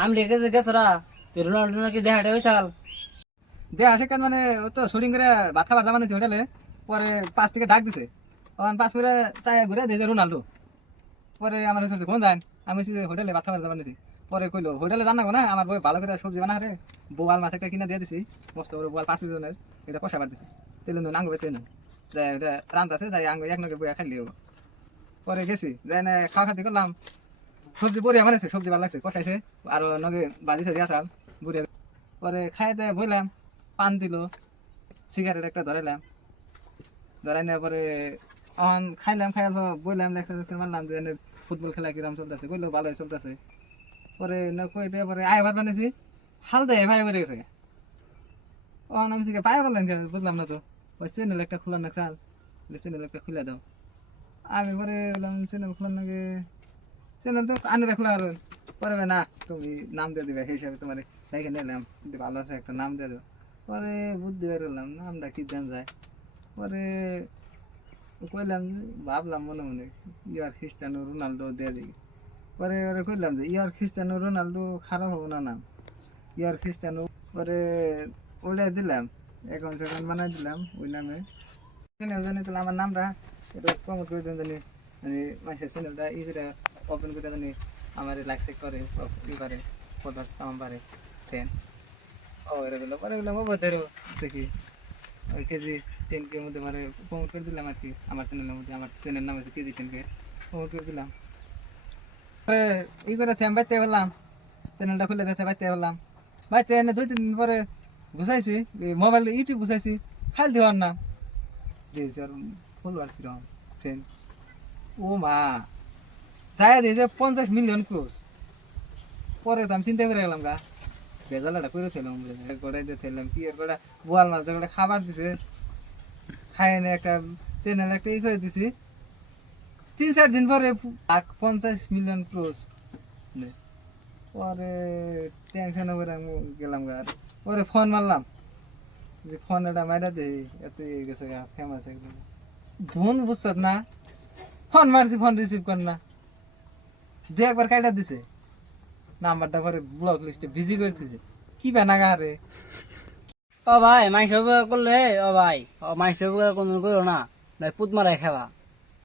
আমি রেখে যে গেছরা তুই রোনাল্ডো নাকি দেখাটা হয়েছাল দেয়া আছে কেন মানে ও তো শুটিং করে ভাত খাবার জামানো হোটেলে পরে 5 থেকে ডাক দিছে তখন 5 করে চায় ঘুরে দিয়ে রোনাল্ডো পরে আমার হচ্ছে কোন যান আমি হোটেলে ভাত খাবার জামানিছি পরে কইলো হোটেলে জানাবো না আমার বই ভালো করে সবজি বানা রে বোয়াল মাছ একটা কিনে দিয়ে দিছি মস্ত করে বোয়াল 5 জনের এটা কষা বার দিছি তেল নাঙ্গো বেতে না যাই ওটা রান্তাছে যাই আঙ্গ এক নগে বইয়া খাইলি পরে গেছি যাই না খাওয়া খাতি করলাম সবজি বড়িয়া বানাইছে সবজি ভালো লাগছে কষাইছে আর নগে বাজিছে দিয়া চাল বুড়িয়া পরে খাইতে বইলাম পান দিল সিগারেট একটা ধরাইলাম ধরাই নেওয়ার পরে অন খাইলাম খাই বইলাম লেখা মারলাম যে ফুটবল খেলা কিরম চলতেছে কইলো ভালোই চলতেছে পরে কইতে পরে আয় ভাত বানাইছি হাল দেয় ভাই বেড়ে গেছে অন আমি পায়ে বললেন বুঝলাম না তো ওই চ্যানেল একটা খোলার না চাল চ্যানেল একটা খুলে দাও আমি পরে বললাম চ্যানেল খোলার নাকি চ্যানেল তো আনে খোলা আর পরে না তুমি নাম দিয়ে দিবে সেই হিসাবে তোমার দেখে নিলাম ভালো আছে একটা নাম দিয়ে দেবো পরে বুদ্ধি বেরোলাম নামটা কি দেন যায় পরে কইলাম ভাবলাম মনে মনে ইয়ার খ্রিস্টানো রোনাল্ডো দিয়ে দিই পরে ওরে কইলাম যে ইয়ার খ্রিস্টানো রোনাল্ডো খারাপ হবো না নাম ইয়ার খ্রিস্টানো পরে ওইটা দিলাম অ্যাকাউন্ট বানাই দিলাম ওই নামে চ্যানেল জানি তাহলে আমার নামটা এটা প্রমোট করে দেন জানি মানে মানুষের চ্যানেলটা ই করে ওপেন করে জানি আমার লাইক করে ই করে ফলোয়ার্স কাম পারে দেন ও এগুলো পরে এগুলো ধরো দেখি ওই কেজি 10K মধ্যে মানে প্রমোট করে দিলাম আর কি আমার চ্যানেলের মধ্যে আমার চ্যানেল নাম আছে কেজি 10K প্রমোট করে দিলাম পরে ই করে আমি বাইতে বললাম চ্যানেলটা খুলে দেখতে বাইতে বললাম বাইতে এনে 2-3 দিন পরে বুঝাইছি মোবাইল ইউটিউব বুঝাইছি খাইল দেওয়ার না দিয়েছি আর ফলোয়ার ছিল ফ্রেন্ড ও মা যাই দিয়েছে 50 মিলিয়ন ক্রোশ পরে তো আমি চিন্তা করে গেলাম গা বেজালাটা করেছিলাম গড়াই দিয়েছিলাম কি এর গড়া বোয়াল মাছ যেগুলো খাবার দিছে খাই এনে একটা চ্যানেল একটা ই করে দিছি 3-4 দিন পরে 50 মিলিয়ন ক্রোশ পরে টেনশন করে আমি গেলাম গা পরে ফোন মারলাম যে ফোন এটা মাইরা দে এত গেছে গা ফেমাস একদম ধুন বুঝছ না ফোন মারছি ফোন রিসিভ কর না 2-1 কাইটা দিছে নাম্বারটা পরে ব্লক লিস্টে বিজি করে দিছে কি বানাগা রে ও ভাই মাংস করলে ও ভাই ও মাংস কোন করো না পুত মারাই খাওয়া